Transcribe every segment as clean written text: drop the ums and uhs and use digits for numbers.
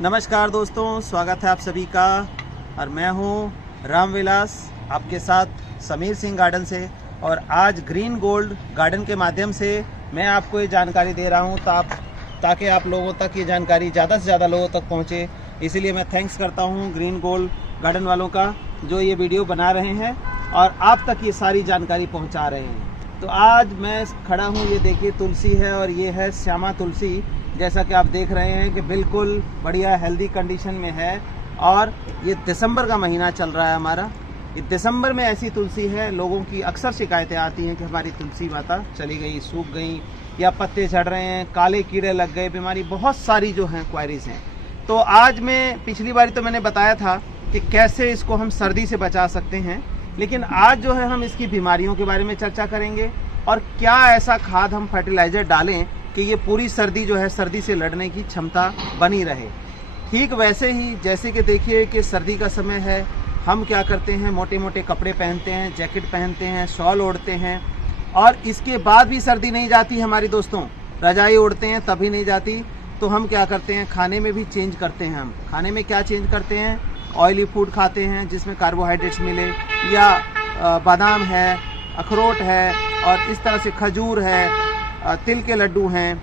नमस्कार दोस्तों, स्वागत है आप सभी का। और मैं हूं रामविलास, आपके साथ समीर सिंह गार्डन से। और आज ग्रीन गोल्ड गार्डन के माध्यम से मैं आपको ये जानकारी दे रहा हूं ताकि आप लोगों तक ये जानकारी ज़्यादा से ज़्यादा लोगों तक पहुंचे। इसीलिए मैं थैंक्स करता हूं ग्रीन गोल्ड गार्डन वालों का, जो ये वीडियो बना रहे हैं और आप तक ये सारी जानकारी पहुँचा रहे हैं। तो आज मैं खड़ा हूँ, ये देखिए तुलसी है और ये है श्यामा तुलसी। जैसा कि आप देख रहे हैं कि बिल्कुल बढ़िया हेल्दी कंडीशन में है। और ये दिसंबर का महीना चल रहा है हमारा। ये दिसंबर में ऐसी तुलसी है, लोगों की अक्सर शिकायतें आती हैं कि हमारी तुलसी माता चली गई, सूख गई, या पत्ते झड़ रहे हैं, काले कीड़े लग गए, बीमारी बहुत सारी जो हैं क्वायरीज हैं। तो आज मैं पिछली बार तो मैंने बताया था कि कैसे इसको हम सर्दी से बचा सकते हैं, लेकिन आज जो है हम इसकी बीमारियों के बारे में चर्चा करेंगे और क्या ऐसा खाद हम फर्टिलाइज़र डालें कि ये पूरी सर्दी जो है सर्दी से लड़ने की क्षमता बनी रहे। ठीक वैसे ही जैसे कि देखिए कि सर्दी का समय है, हम क्या करते हैं, मोटे मोटे कपड़े पहनते हैं, जैकेट पहनते हैं, शॉल ओढ़ते हैं, और इसके बाद भी सर्दी नहीं जाती हमारी दोस्तों। रजाई ओढ़ते हैं तभी नहीं जाती। तो हम क्या करते हैं, खाने में भी चेंज करते हैं। हम खाने में क्या चेंज करते हैं, ऑयली फूड खाते हैं जिसमें कार्बोहाइड्रेट्स मिले, या बादाम है, अखरोट है, और इस तरह से खजूर है, तिल के लड्डू हैं,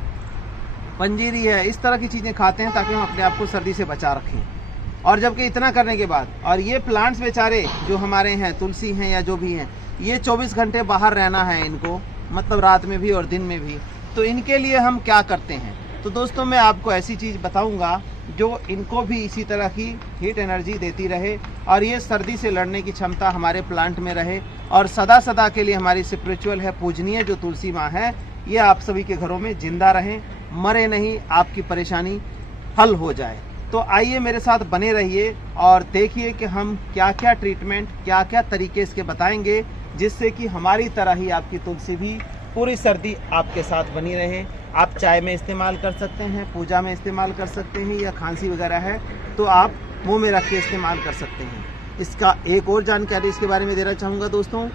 पंजीरी है, इस तरह की चीज़ें खाते हैं ताकि हम अपने आप को सर्दी से बचा रखें। और जबकि इतना करने के बाद, और ये प्लांट्स बेचारे जो हमारे हैं, तुलसी हैं या जो भी हैं, ये 24 घंटे बाहर रहना है इनको, मतलब रात में भी और दिन में भी। तो इनके लिए हम क्या करते हैं, तो दोस्तों मैं आपको ऐसी चीज़ बताऊंगा जो इनको भी इसी तरह की हीट एनर्जी देती रहे और ये सर्दी से लड़ने की क्षमता हमारे प्लांट में रहे, और सदा सदा के लिए हमारी स्पिरिचुअल है, पूजनीय जो तुलसी माँ है, ये आप सभी के घरों में जिंदा रहें, मरे नहीं, आपकी परेशानी हल हो जाए। तो आइए मेरे साथ बने रहिए और देखिए कि हम क्या क्या ट्रीटमेंट, क्या क्या तरीके इसके बताएंगे, जिससे कि हमारी तरह ही आपकी तुलसी भी पूरी सर्दी आपके साथ बनी रहे। आप चाय में इस्तेमाल कर सकते हैं, पूजा में इस्तेमाल कर सकते हैं, या खांसी वगैरह है तो आप मुंह में रख के इस्तेमाल कर सकते हैं। इसका एक और जानकारी इसके बारे में देना चाहूँगा दोस्तों,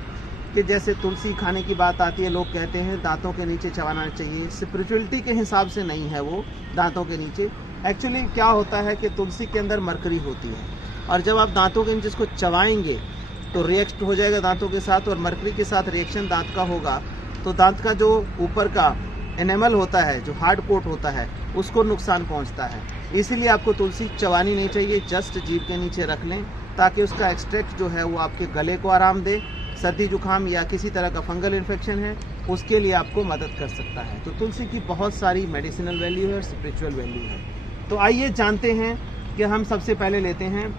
कि जैसे तुलसी खाने की बात आती है, लोग कहते हैं दांतों के नीचे चबाना चाहिए। स्पिरिचुअलिटी के हिसाब से नहीं है वो दांतों के नीचे। एक्चुअली क्या होता है कि तुलसी के अंदर मरकरी होती है, और जब आप दांतों के नीचे इसको चबाएंगे तो रिएक्ट हो जाएगा दांतों के साथ, और मरकरी के साथ रिएक्शन दांत का होगा तो दांत का जो ऊपर का एनेमल होता है, जो हार्ड कोट होता है, उसको नुकसान पहुंचता है। इसीलिए आपको तुलसी चबानी नहीं चाहिए, जस्ट जीभ के नीचे रख लें ताकि उसका एक्सट्रैक्ट जो है वो आपके गले को आराम दे। सर्दी जुकाम या किसी तरह का फंगल इन्फेक्शन है उसके लिए आपको मदद कर सकता है। तो तुलसी की बहुत सारी मेडिसिनल वैल्यू है और स्पिरिचुअल वैल्यू है। तो आइए जानते हैं कि हम सबसे पहले लेते हैं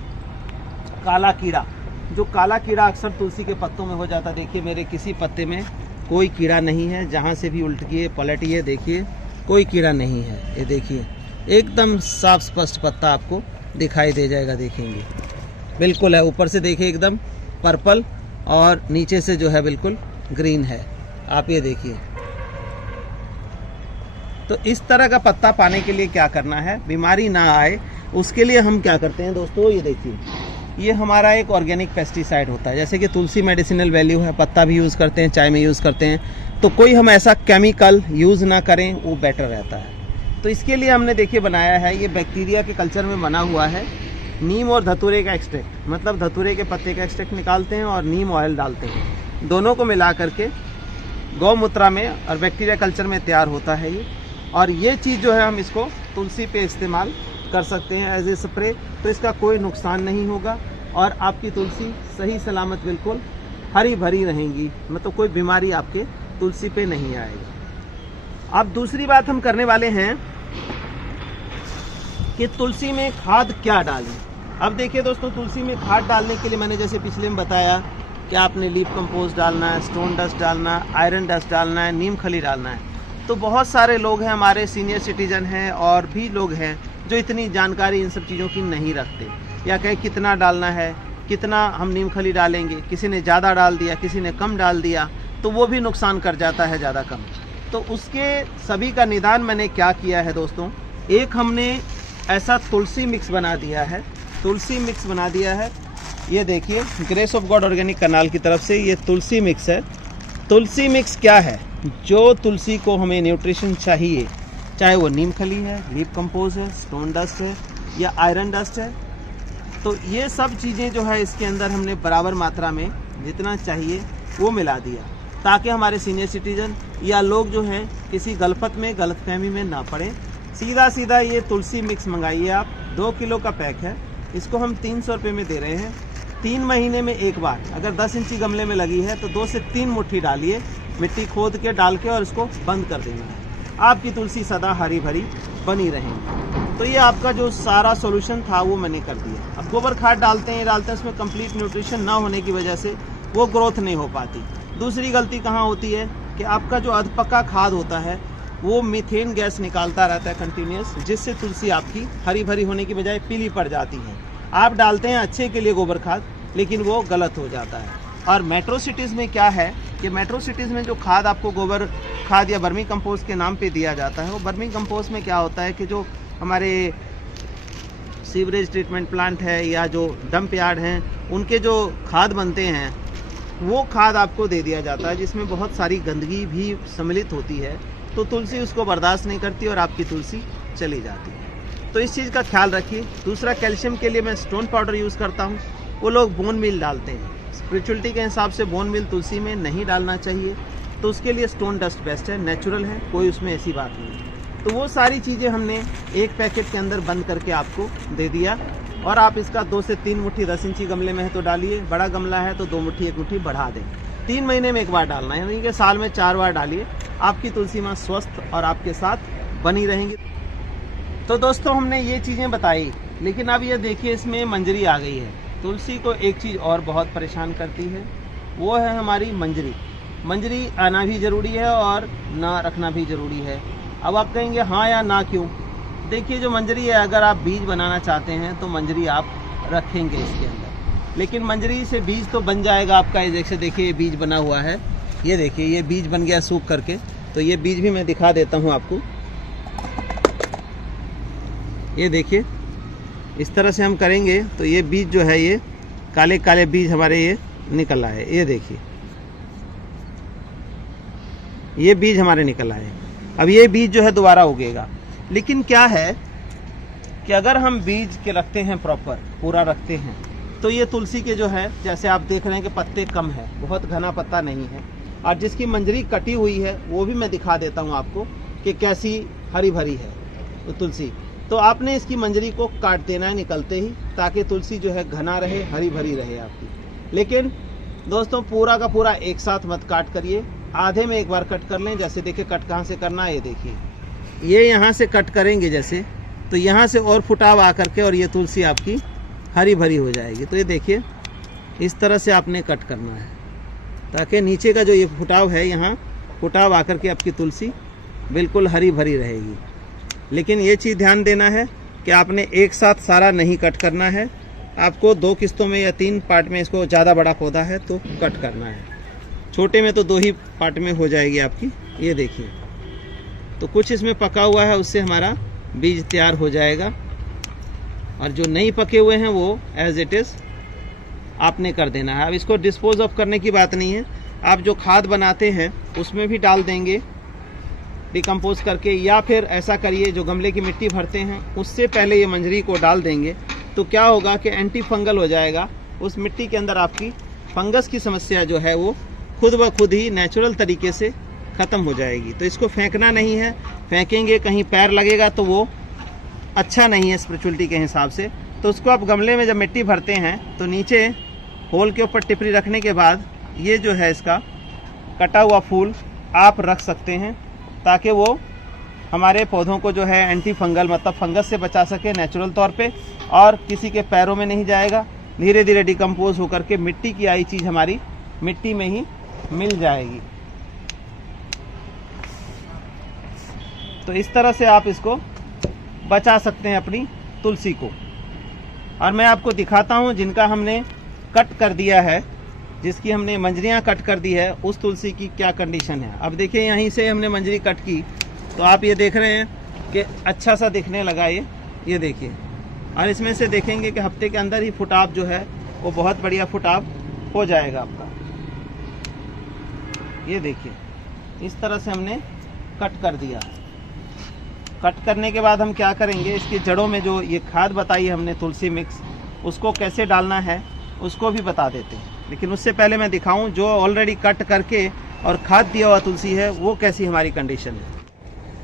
काला कीड़ा। जो काला कीड़ा अक्सर तुलसी के पत्तों में हो जाता है। देखिए मेरे किसी पत्ते में कोई कीड़ा नहीं है, जहाँ से भी उल्टिए पलटिए देखिए कोई कीड़ा नहीं है। ये देखिए एकदम साफ स्पष्ट पत्ता आपको दिखाई दे जाएगा, देखेंगे बिल्कुल है। ऊपर से देखिए एकदम पर्पल और नीचे से जो है बिल्कुल ग्रीन है, आप ये देखिए। तो इस तरह का पत्ता पाने के लिए क्या करना है, बीमारी ना आए उसके लिए हम क्या करते हैं दोस्तों, ये देखिए ये हमारा एक ऑर्गेनिक पेस्टिसाइड होता है। जैसे कि तुलसी मेडिसिनल वैल्यू है, पत्ता भी यूज़ करते हैं, चाय में यूज़ करते हैं, तो कोई हम ऐसा केमिकल यूज़ ना करें, वो बेटर रहता है। तो इसके लिए हमने देखिए बनाया है, ये बैक्टीरिया के कल्चर में बना हुआ है। नीम और धतूरे का एक्सट्रैक्ट, मतलब धतूरे के पत्ते का एक्सट्रैक्ट निकालते हैं और नीम ऑयल डालते हैं, दोनों को मिला करके गौमूत्र में और बैक्टीरिया कल्चर में तैयार होता है ये। और ये चीज़ जो है हम इसको तुलसी पे इस्तेमाल कर सकते हैं एज ए स्प्रे, तो इसका कोई नुकसान नहीं होगा और आपकी तुलसी सही सलामत बिल्कुल हरी भरी रहेंगी, मतलब कोई बीमारी आपके तुलसी पे नहीं आएगी। अब दूसरी बात हम करने वाले हैं कि तुलसी में खाद क्या डालें। अब देखिए दोस्तों, तुलसी में खाद डालने के लिए मैंने जैसे पिछले में बताया कि आपने लीफ कंपोस्ट डालना है, स्टोन डस्ट डालना है, आयरन डस्ट डालना है, नीम खली डालना है। तो बहुत सारे लोग हैं, हमारे सीनियर सिटीजन हैं और भी लोग हैं जो इतनी जानकारी इन सब चीज़ों की नहीं रखते, या कहें कितना डालना है, कितना हम नीम खली डालेंगे, किसी ने ज़्यादा डाल दिया, किसी ने कम डाल दिया, तो वो भी नुकसान कर जाता है ज़्यादा कम। तो उसके सभी का निदान मैंने क्या किया है दोस्तों, एक हमने ऐसा तुलसी मिक्स बना दिया है, तुलसी मिक्स बना दिया है। ये देखिए ग्रेस ऑफ गॉड ऑर्गेनिक कनाल की तरफ से ये तुलसी मिक्स है। तुलसी मिक्स क्या है, जो तुलसी को हमें न्यूट्रिशन चाहिए, चाहे वो नीम खली है, लीफ कंपोज है, स्टोन डस्ट है, या आयरन डस्ट है। तो ये सब चीज़ें जो है इसके अंदर हमने बराबर मात्रा में जितना चाहिए वो मिला दिया, ताकि हमारे सीनियर सिटीजन या लोग जो हैं किसी गलफत में गलतफहमी में ना पड़े। सीधा सीधा ये तुलसी मिक्स मंगाइए आप, 2 किलो का पैक है। इसको हम 300 रुपये में दे रहे हैं। 3 महीने में एक बार, अगर 10 इंची गमले में लगी है तो 2 से 3 मुट्ठी डालिए, मिट्टी खोद के डाल के, और इसको बंद कर देना है। आपकी तुलसी सदा हरी भरी बनी रहेगी। तो ये आपका जो सारा सॉल्यूशन था वो मैंने कर दिया। अब गोबर खाद डालते हैं उसमें कंप्लीट न्यूट्रिशन ना होने की वजह से वो ग्रोथ नहीं हो पाती। दूसरी गलती कहाँ होती है कि आपका जो अधपक्का खाद होता है वो मीथेन गैस निकालता रहता है कंटिन्यूस, जिससे तुलसी आपकी हरी भरी होने की बजाय पीली पड़ जाती है। आप डालते हैं अच्छे के लिए गोबर खाद, लेकिन वो गलत हो जाता है। और मेट्रो सिटीज़ में क्या है कि मेट्रो सिटीज़ में जो खाद आपको गोबर खाद या बर्मी कंपोस्ट के नाम पे दिया जाता है, वो बर्मी कंपोस्ट में क्या होता है कि जो हमारे सीवरेज ट्रीटमेंट प्लांट है या जो डंप यार्ड हैं, उनके जो खाद बनते हैं वो खाद आपको दे दिया जाता है, जिसमें बहुत सारी गंदगी भी सम्मिलित होती है। तो तुलसी उसको बर्दाश्त नहीं करती और आपकी तुलसी चली जाती है। तो इस चीज़ का ख्याल रखिए। दूसरा, कैल्शियम के लिए मैं स्टोन पाउडर यूज़ करता हूँ। वो लोग बोन मिल डालते हैं, स्पिरिचुअलिटी के हिसाब से बोन मिल तुलसी में नहीं डालना चाहिए। तो उसके लिए स्टोन डस्ट बेस्ट है, नेचुरल है, कोई उसमें ऐसी बात नहीं। तो वो सारी चीज़ें हमने एक पैकेट के अंदर बंद करके आपको दे दिया। और आप इसका 2 से 3 मुट्ठी 10 इंची गमले में है तो डालिए, बड़ा गमला है तो 2 मुट्ठी 1 मुट्ठी बढ़ा दें। 3 महीने में एक बार डालना है, यानी कि साल में 4 बार डालिए। आपकी तुलसी माँ स्वस्थ और आपके साथ बनी रहेंगी। तो दोस्तों, हमने ये चीज़ें बताई, लेकिन अब ये देखिए इसमें मंजरी आ गई है। तुलसी को एक चीज़ और बहुत परेशान करती है, वो है हमारी मंजरी। मंजरी आना भी ज़रूरी है और ना रखना भी ज़रूरी है। अब आप कहेंगे हाँ या ना क्यों? देखिए, जो मंजरी है, अगर आप बीज बनाना चाहते हैं तो मंजरी आप रखेंगे इसके अंदर, लेकिन मंजरी से बीज तो बन जाएगा आपका। जैसे देखिए ये बीज बना हुआ है, ये देखिए ये बीज बन गया सूख करके। तो ये बीज भी मैं दिखा देता हूँ आपको। ये देखिए इस तरह से हम करेंगे तो ये बीज जो है, ये काले काले बीज हमारे ये निकल आए। ये देखिए ये बीज हमारे निकल आए। अब ये बीज जो है दोबारा उगेगा। लेकिन क्या है कि अगर हम बीज के रखते हैं, प्रॉपर पूरा रखते हैं, तो ये तुलसी के जो है, जैसे आप देख रहे हैं कि पत्ते कम है, बहुत घना पत्ता नहीं है। और जिसकी मंजरी कटी हुई है वो भी मैं दिखा देता हूँ आपको कि कैसी हरी भरी है तो तुलसी। तो आपने इसकी मंजरी को काट देना है निकलते ही, ताकि तुलसी जो है घना रहे, हरी भरी रहे आपकी। लेकिन दोस्तों, पूरा का पूरा एक साथ मत काट करिए, आधे में एक बार कट कर लें। जैसे देखिए कट कहाँ से करना है, ये देखिए ये यहाँ से कट करेंगे जैसे, तो यहाँ से और फुटाव आकर के और ये तुलसी आपकी हरी भरी हो जाएगी। तो ये देखिए इस तरह से आपने कट करना है, ताकि नीचे का जो ये फुटाव है, यहाँ फुटाव आकर के आपकी तुलसी बिल्कुल हरी भरी रहेगी। लेकिन ये चीज़ ध्यान देना है कि आपने एक साथ सारा नहीं कट करना है, आपको 2 किस्तों में या 3 पार्ट में, इसको ज़्यादा बड़ा पौधा है तो कट करना है, छोटे में तो 2 ही पार्ट में हो जाएगी आपकी। ये देखिए, तो कुछ इसमें पका हुआ है, उससे हमारा बीज तैयार हो जाएगा। और जो नहीं पके हुए हैं वो एज इट इज़ आपने कर देना है। अब इसको डिस्पोज ऑफ करने की बात नहीं है, आप जो खाद बनाते हैं उसमें भी डाल देंगे डिकम्पोज करके, या फिर ऐसा करिए जो गमले की मिट्टी भरते हैं उससे पहले ये मंजरी को डाल देंगे। तो क्या होगा कि एंटी फंगल हो जाएगा, उस मिट्टी के अंदर आपकी फंगस की समस्या जो है वो खुद ब खुद ही नेचुरल तरीके से ख़त्म हो जाएगी। तो इसको फेंकना नहीं है, फेंकेंगे कहीं पैर लगेगा तो वो अच्छा नहीं है स्पिरिचुअलिटी के हिसाब से। तो उसको आप गमले में जब मिट्टी भरते हैं तो नीचे होल के ऊपर टिपरी रखने के बाद ये जो है इसका कटा हुआ फूल आप रख सकते हैं, ताकि वो हमारे पौधों को जो है एंटी फंगल मतलब फंगस से बचा सके नेचुरल तौर पे, और किसी के पैरों में नहीं जाएगा। धीरे धीरे डिकम्पोज होकर के मिट्टी की आई चीज़ हमारी मिट्टी में ही मिल जाएगी। तो इस तरह से आप इसको बचा सकते हैं अपनी तुलसी को। और मैं आपको दिखाता हूँ जिनका हमने कट कर दिया है, जिसकी हमने मंजरियाँ कट कर दी है, उस तुलसी की क्या कंडीशन है। अब देखिए यहीं से हमने मंजरी कट की तो आप ये देख रहे हैं कि अच्छा सा दिखने लगा ये देखिए। और इसमें से देखेंगे कि हफ्ते के अंदर ही फुटाव जो है वो बहुत बढ़िया फुटाव हो जाएगा आपका। ये देखिए इस तरह से हमने कट कर दिया। कट करने के बाद हम क्या करेंगे, इसकी जड़ों में जो ये खाद बताई हमने तुलसी मिक्स, उसको कैसे डालना है उसको भी बता देते हैं। लेकिन उससे पहले मैं दिखाऊं जो ऑलरेडी कट करके और खाद दिया हुआ तुलसी है वो कैसी हमारी कंडीशन है।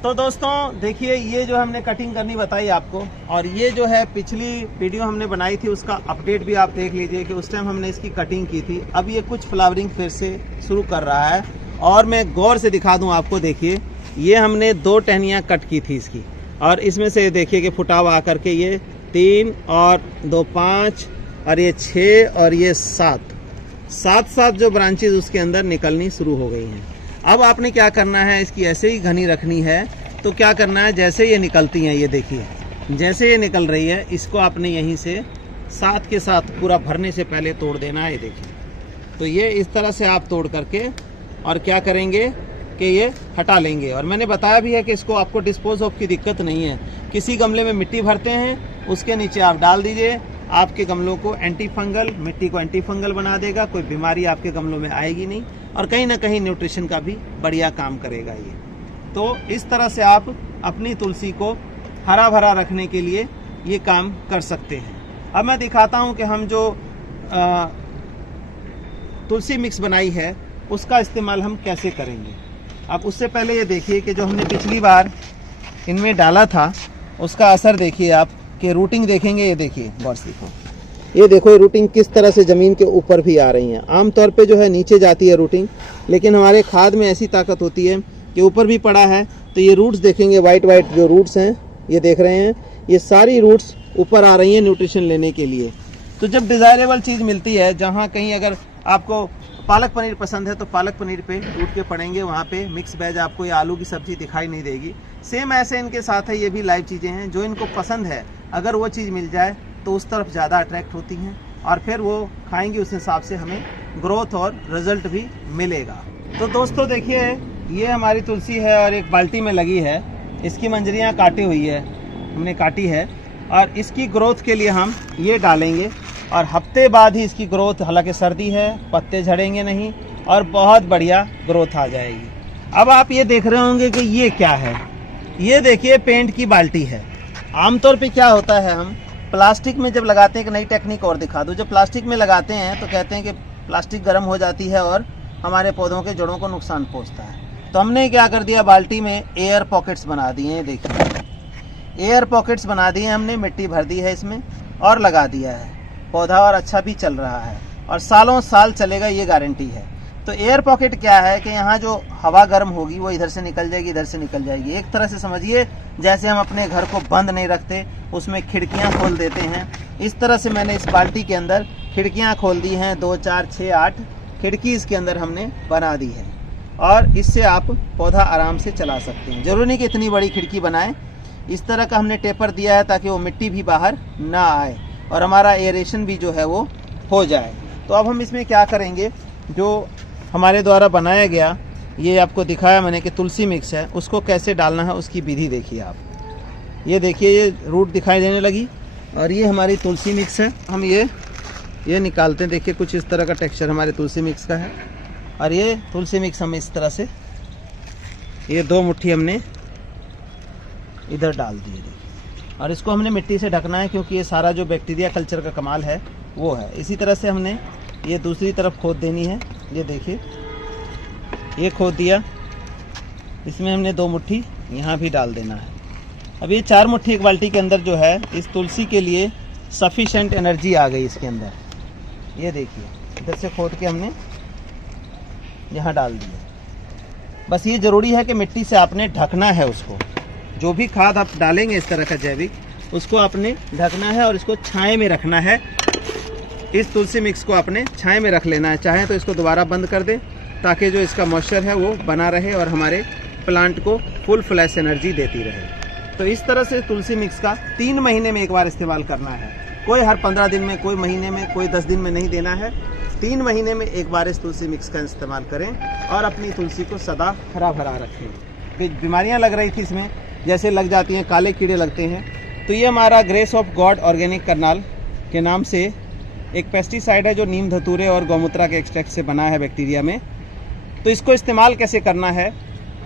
तो दोस्तों देखिए, ये जो हमने कटिंग करनी बताई आपको, और ये जो है पिछली वीडियो हमने बनाई थी उसका अपडेट भी आप देख लीजिए कि उस टाइम हमने इसकी कटिंग की थी। अब ये कुछ फ्लावरिंग फिर से शुरू कर रहा है, और मैं गौर से दिखा दूं आपको। देखिए, ये हमने 2 टहनियाँ कट की थी इसकी, और इसमें से देखिए कि फुटाव आकर के ये 3 और 2 5 और ये 6 और ये 7 जो ब्रांचेज उसके अंदर निकलनी शुरू हो गई हैं। अब आपने क्या करना है, इसकी ऐसे ही घनी रखनी है। तो क्या करना है, जैसे ये निकलती हैं, ये देखिए जैसे ये निकल रही है, इसको आपने यहीं से साथ के साथ पूरा भरने से पहले तोड़ देना है। ये देखिए, तो ये इस तरह से आप तोड़ करके और क्या करेंगे कि ये हटा लेंगे। और मैंने बताया भी है कि इसको आपको डिस्पोज ऑफ की दिक्कत नहीं है। किसी गमले में मिट्टी भरते हैं, उसके नीचे आप डाल दीजिए, आपके गमलों को एंटी फंगल, मिट्टी को एंटी फंगल बना देगा, कोई बीमारी आपके गमलों में आएगी नहीं, और कहीं ना कहीं न्यूट्रिशन का भी बढ़िया काम करेगा ये। तो इस तरह से आप अपनी तुलसी को हरा भरा रखने के लिए ये काम कर सकते हैं। अब मैं दिखाता हूँ कि हम जो तुलसी मिक्स बनाई है उसका इस्तेमाल हम कैसे करेंगे। अब उससे पहले ये देखिए कि जो हमने पिछली बार इनमें डाला था उसका असर देखिए आप, कि रूटिंग देखेंगे। ये देखिए गौर से देखो, ये देखो ये रूटिंग किस तरह से ज़मीन के ऊपर भी आ रही हैं। आमतौर पे जो है नीचे जाती है रूटिंग, लेकिन हमारे खाद में ऐसी ताकत होती है कि ऊपर भी पड़ा है। तो ये रूट्स देखेंगे, वाइट जो रूट्स हैं, ये देख रहे हैं, ये सारी रूट्स ऊपर आ रही हैं न्यूट्रिशन लेने के लिए। तो जब डिज़ायरेबल चीज़ मिलती है, जहाँ कहीं अगर आपको पालक पनीर पसंद है तो पालक पनीर पे टूट के पड़ेंगे, वहाँ पे मिक्स वेज आपको ये आलू की सब्ज़ी दिखाई नहीं देगी। सेम ऐसे इनके साथ है, ये भी लाइव चीज़ें हैं। जो इनको पसंद है, अगर वो चीज़ मिल जाए तो उस तरफ ज़्यादा अट्रैक्ट होती हैं, और फिर वो खाएंगी, उस हिसाब से हमें ग्रोथ और रिजल्ट भी मिलेगा। तो दोस्तों देखिए, ये हमारी तुलसी है और एक बाल्टी में लगी है। इसकी मंजरियाँ काटी हुई है, हमने काटी है, और इसकी ग्रोथ के लिए हम ये डालेंगे, और हफ्ते बाद ही इसकी ग्रोथ, हालांकि सर्दी है, पत्ते झड़ेंगे नहीं, और बहुत बढ़िया ग्रोथ आ जाएगी। अब आप ये देख रहे होंगे कि ये क्या है। ये देखिए पेंट की बाल्टी है। आमतौर पे क्या होता है, हम प्लास्टिक में जब लगाते हैं, एक नई टेक्निक और दिखा दूं, जब प्लास्टिक में लगाते हैं तो कहते हैं कि प्लास्टिक गर्म हो जाती है और हमारे पौधों के जड़ों को नुकसान पहुंचता है। तो हमने क्या कर दिया, बाल्टी में एयर पॉकेट्स बना दिए हैं। देखिए एयर पॉकेट्स बना दिए हमने, मिट्टी भर दी है इसमें और लगा दिया है पौधा, और अच्छा भी चल रहा है और सालों साल चलेगा, ये गारंटी है। तो एयर पॉकेट क्या है कि यहाँ जो हवा गर्म होगी वो इधर से निकल जाएगी, इधर से निकल जाएगी। एक तरह से समझिए जैसे हम अपने घर को बंद नहीं रखते, उसमें खिड़कियाँ खोल देते हैं। इस तरह से मैंने इस बाल्टी के अंदर खिड़कियाँ खोल दी हैं, 2 4 6 8 खिड़की इसके अंदर हमने बना दी है, और इससे आप पौधा आराम से चला सकते हैं। जरूरी नहीं कि इतनी बड़ी खिड़की बनाएं। इस तरह का हमने टेपर दिया है ताकि वो मिट्टी भी बाहर ना आए और हमारा एयरेशन भी जो है वो हो जाए। तो अब हम इसमें क्या करेंगे, जो हमारे द्वारा बनाया गया, ये आपको दिखाया मैंने कि तुलसी मिक्स है, उसको कैसे डालना है उसकी विधि देखिए आप। ये देखिए ये रूट दिखाई देने लगी, और ये हमारी तुलसी मिक्स है। हम ये निकालते हैं, देखिए कुछ इस तरह का टेक्सचर हमारे तुलसी मिक्स का है। और ये तुलसी मिक्स हम इस तरह से, ये 2 मुट्ठी हमने इधर डाल दिए, और इसको हमने मिट्टी से ढकना है, क्योंकि ये सारा जो बैक्टीरिया कल्चर का कमाल है वो है। इसी तरह से हमने ये दूसरी तरफ खोद देनी है। ये देखिए ये खोद दिया, इसमें हमने 2 मुट्ठी यहाँ भी डाल देना है। अब ये 4 मुट्ठी एक बाल्टी के अंदर जो है, इस तुलसी के लिए सफिशेंट एनर्जी आ गई इसके अंदर। ये देखिए इधर से खोद के हमने यहाँ डाल दिया। बस ये ज़रूरी है कि मिट्टी से आपने ढकना है उसको। जो भी खाद आप डालेंगे इस तरह का जैविक, उसको आपने ढकना है और इसको छाए में रखना है। इस तुलसी मिक्स को आपने छाए में रख लेना है। चाहे तो इसको दोबारा बंद कर दें ताकि जो इसका मॉइस्चर है वो बना रहे और हमारे प्लांट को फुल फ्लैश एनर्जी देती रहे। तो इस तरह से तुलसी मिक्स का 3 महीने में एक बार इस्तेमाल करना है। कोई हर 15 दिन में, कोई महीने में, कोई 10 दिन में नहीं देना है। 3 महीने में एक बार इस तुलसी मिक्स का इस्तेमाल करें और अपनी तुलसी को सदा हरा भरा रखें। बीमारियाँ लग रही थी इसमें, जैसे लग जाती हैं, काले कीड़े लगते हैं। तो ये हमारा grace of God organic Karnal के नाम से एक पेस्टिसाइड है जो नीम धतूरे और गौमूत्रा के एक्सट्रैक्ट से बना है बैक्टीरिया में। तो इसको इस्तेमाल कैसे करना है,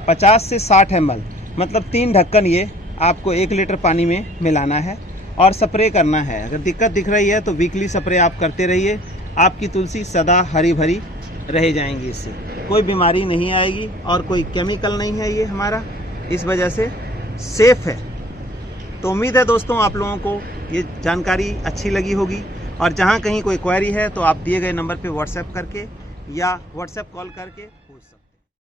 50 से 60 ml, मतलब 3 ढक्कन ये आपको 1 लीटर पानी में मिलाना है और स्प्रे करना है। अगर दिक्कत दिख रही है तो वीकली स्प्रे आप करते रहिए। आपकी तुलसी सदा हरी भरी रह जाएंगी, इससे कोई बीमारी नहीं आएगी और कोई केमिकल नहीं है ये हमारा, इस वजह से सेफ है। तो उम्मीद है दोस्तों आप लोगों को ये जानकारी अच्छी लगी होगी, और जहाँ कहीं कोई क्वेरी है तो आप दिए गए नंबर पे व्हाट्सएप करके या व्हाट्सएप कॉल करके पूछ सकते हैं।